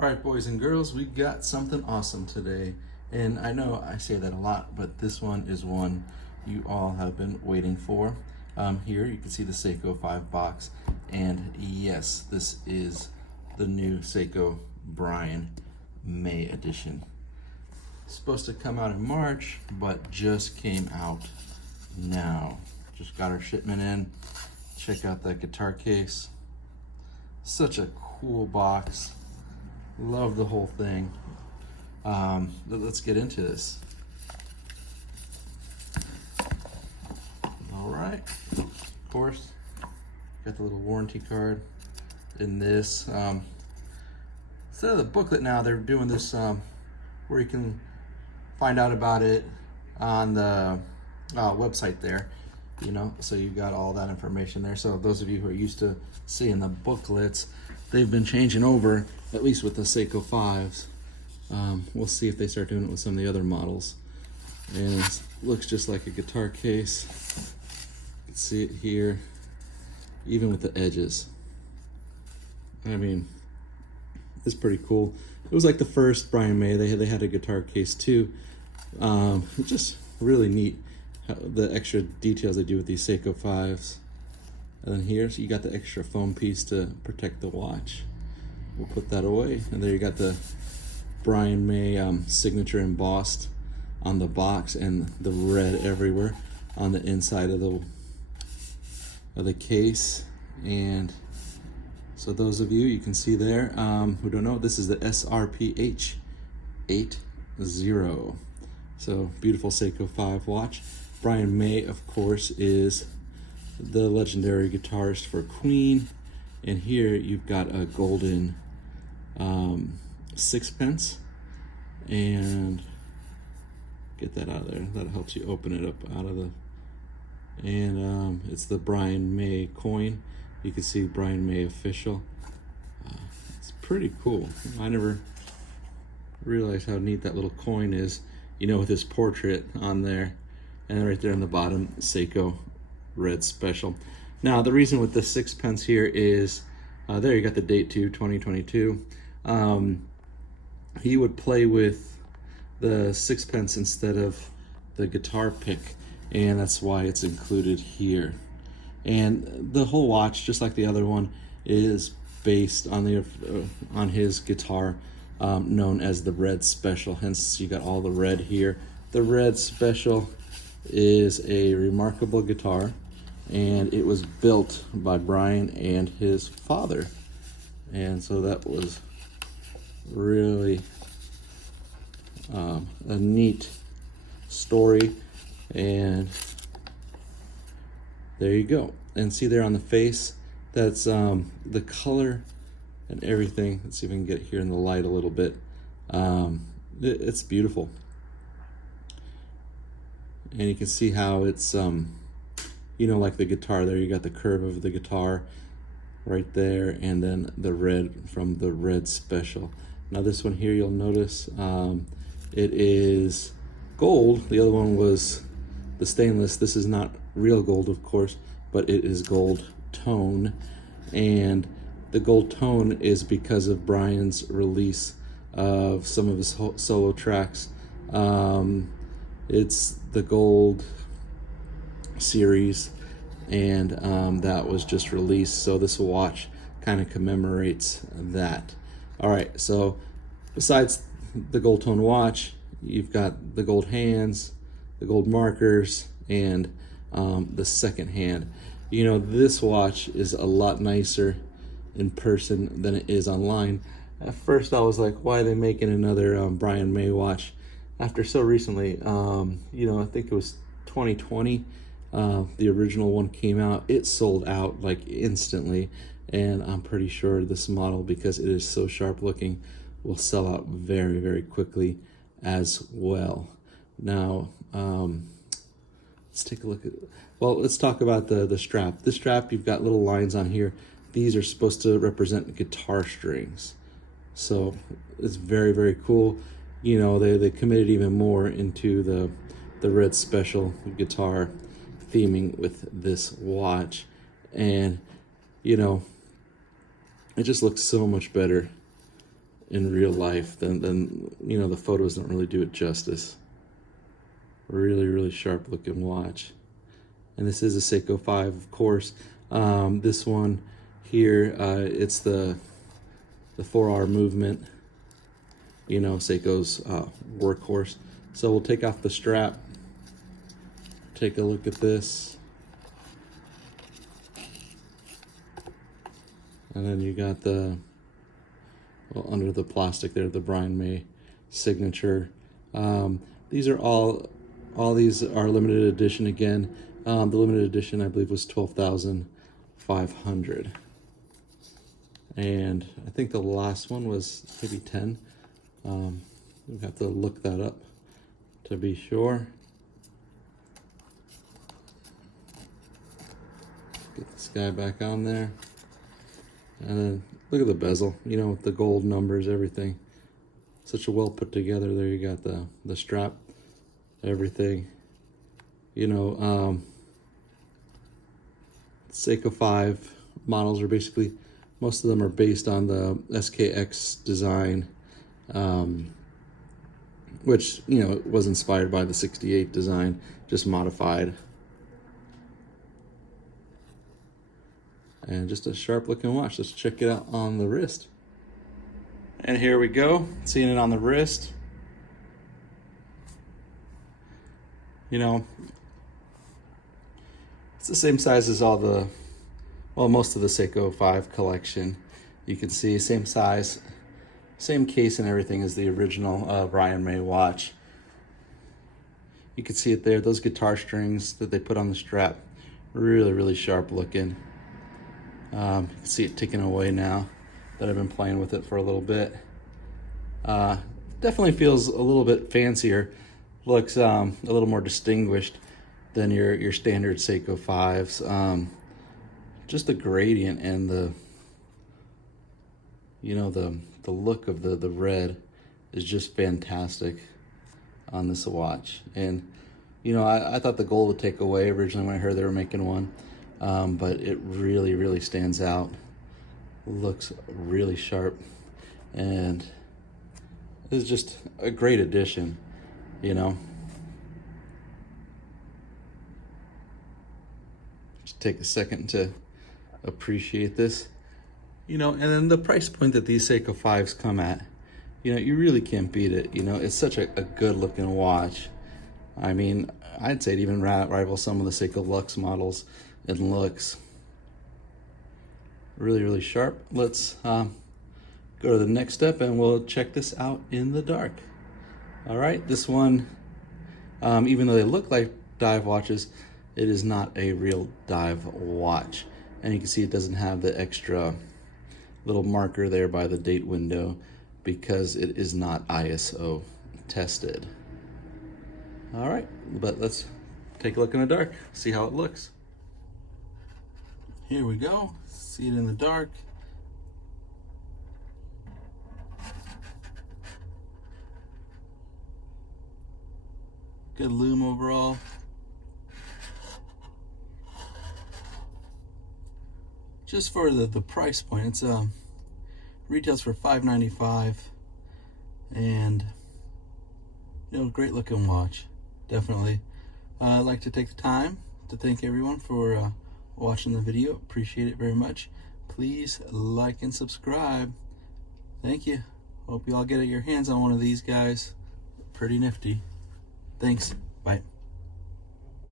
All right, boys and girls, we got something awesome today. And I know I say that a lot, but this one is one you all have been waiting for. Here you can see the Seiko 5 box. And yes, this is the new Seiko Brian May edition. Supposed to come out in March, but just came out now. Just got our shipment in. Check out that guitar case. Such a cool box. Love the whole thing. Let's get into this. All right, of course, got the little warranty card in this. Instead of the booklet now, they're doing this where you can find out about it on the website there, you know, so you got all that information there. So those of you who are used to seeing the booklets, they've been changing over, at least with the Seiko 5s. We'll see if they start doing it with some of the other models. And it looks just like a guitar case. You can see it here, even with the edges. I mean, it's pretty cool. It was like the first Brian May. They had a guitar case too. Just really neat, the extra details they do with these Seiko 5s. And then here, so you got the extra foam piece to protect the watch. We'll put that away. And there you got the Brian May signature embossed on the box, and the red everywhere on the inside of the case. And so those of you can see there who don't know, this is the SRPH80. So beautiful Seiko 5 watch. Brian May, of course, is the legendary guitarist for Queen. And here you've got a golden sixpence, and get that out of there. That helps you open it up out of the, and it's the Brian May coin. You can see Brian May official. It's pretty cool. I never realized how neat that little coin is, you know, with his portrait on there, and right there on the bottom, Seiko Red Special. Now the reason with the sixpence here is there you got the date too, 2022. He would play with the sixpence instead of the guitar pick, and that's why it's included here. And the whole watch, just like the other one, is based on the on his guitar known as the Red Special. Hence you got all the red here. The Red Special is a remarkable guitar, and it was built by Brian and his father. And so that was really a neat story. And there you go. And see there on the face, that's the color and everything. Let's see if we can get here in the light a little bit. It's beautiful. And you can see how it's you know, like the guitar there, you got the curve of the guitar right there, and then the red from the Red Special. Now this one here, you'll notice it is gold. The other one was the stainless. This is not real gold, of course, but it is gold tone. And the gold tone is because of Brian's release of some of his solo tracks. It's the gold series, and that was just released, so this watch kind of commemorates that. All right, so besides the gold tone watch, you've got the gold hands, the gold markers, and the second hand. You know, this watch is a lot nicer in person than it is online. At first I was like, why are they making another Brian May watch after so recently? You know, I think it was 2020 the original one came out. It sold out like instantly, and I'm pretty sure this model, because it is so sharp looking, will sell out very, very quickly as well. Now let's take a look at, well, let's talk about the strap. This strap, you've got little lines on here. These are supposed to represent guitar strings, so it's very, very cool. You know, they committed even more into the Red Special guitar theming with this watch, and you know, it just looks so much better in real life, then you know, the photos don't really do it justice. Really sharp looking watch. And this is a Seiko 5, of course. This one here, it's the 4-hour movement, you know, Seiko's workhorse. So we'll take off the strap, take a look at this, and then you got the, well, under the plastic there, the Brian May signature. These are all these are limited edition again. The limited edition, I believe, was 12,500. And I think the last one was maybe 10. We have to look that up to be sure. Get this guy back on there. And then look at the bezel, you know, with the gold numbers, everything. Such a well put together. There you got the strap, everything. You know, Seiko 5 models are basically, most of them are based on the SKX design, which, you know, was inspired by the 68 design, just modified. And just a sharp looking watch. Let's check it out on the wrist. And here we go, seeing it on the wrist. You know, it's the same size as all the, well, most of the Seiko 5 collection. You can see same size, same case and everything as the original Brian May watch. You can see it there, those guitar strings that they put on the strap, really sharp looking. You can see it ticking away now that I've been playing with it for a little bit. Definitely feels a little bit fancier, looks a little more distinguished than your standard Seiko 5s. Just the gradient and the, you know, the look of the red is just fantastic on this watch. And you know, I thought the gold would take away originally when I heard they were making one, but it really stands out. Looks really sharp, and it's just a great addition, you know. Just take a second to appreciate this, you know. And then the price point that these Seiko 5s come at, you know, you really can't beat it. You know, it's such a good looking watch. I mean, I'd say it even rivals some of the Seiko Lux models in looks. Really sharp. Let's go to the next step and we'll check this out in the dark. All right, this one, even though they look like dive watches, it is not a real dive watch. And you can see it doesn't have the extra little marker there by the date window because it is not ISO tested. All right, but let's take a look in the dark, see how it looks. Here we go, see it in the dark. Good lume overall. Just for the price point, it's retails for $5.95, and you know, great looking watch. Definitely. I'd like to take the time to thank everyone for watching the video. Appreciate it very much. Please like and subscribe. Thank you. Hope you all get your hands on one of these guys. Pretty nifty. Thanks. Bye.